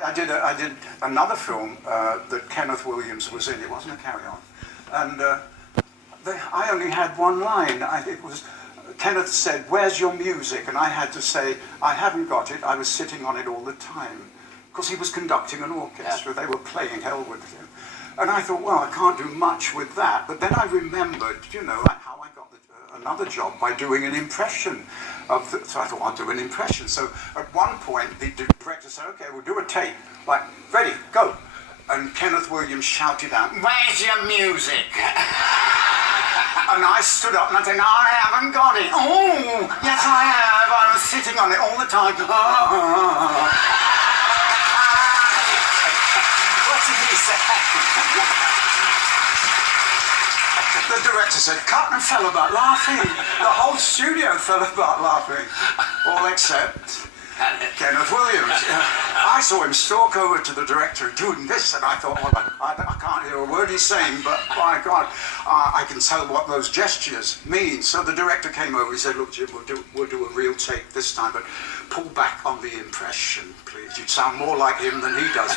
I did another film that Kenneth Williams was in. It wasn't a carry-on, and I only had one line. It was Kenneth said, "Where's your music?" And I had to say, "I haven't got it. I was sitting on it all the time," because he was conducting an orchestra. They were playing hell with him, and I thought, well, I can't do much with that. But then I remembered, you know, how I got another job by doing an impression of the, so I thought I'll do an impression. So at one point the director said, "Okay, we'll do a tape, like, ready, go." And Kenneth Williams shouted out, "Where's your music?" And I stood up and I said, "I haven't got it." "Oh, yes I have, I was sitting on it all the time." What did he say? The director said, "Cut," and fell about laughing. The whole studio fell about laughing, all except Kenneth Williams. I saw him stalk over to the director doing this, and I thought, well, I can't hear a word he's saying, but by God, I can tell what those gestures mean. So the director came over. He said, "Look, Jim, we'll do a real take this time, but pull back on the impression, please. You'd sound more like him than he does."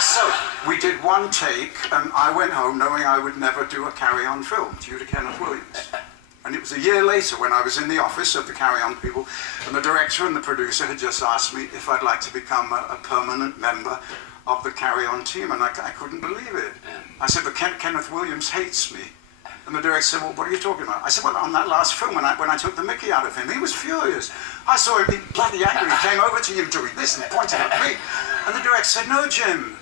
So we did one take, and I went home knowing I would never do a carry-on film due to Kenneth Williams. And it was a year later when I was in the office of the Carry On people, and the director and the producer had just asked me if I'd like to become a permanent member of the Carry On team, and I couldn't believe it. I said, "But Kenneth Williams hates me." And the director said, "Well, what are you talking about?" I said, "Well, on that last film, when I took the mickey out of him, he was furious. I saw him be bloody angry. He came over to you doing this and pointed at me." And the director said, "No, Jim.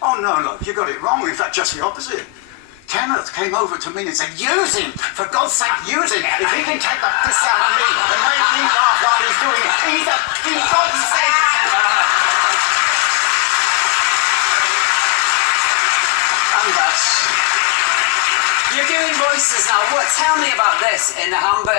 Oh, no, you got it wrong. In fact, just the opposite. Kenneth came over to me and said, 'Use him! For God's sake, use him! If he can take the piss out of me and make me laugh while he's doing it, he's a... For God's sake!'" And that's... You're doing voices now. Tell me about this in the Hamburg.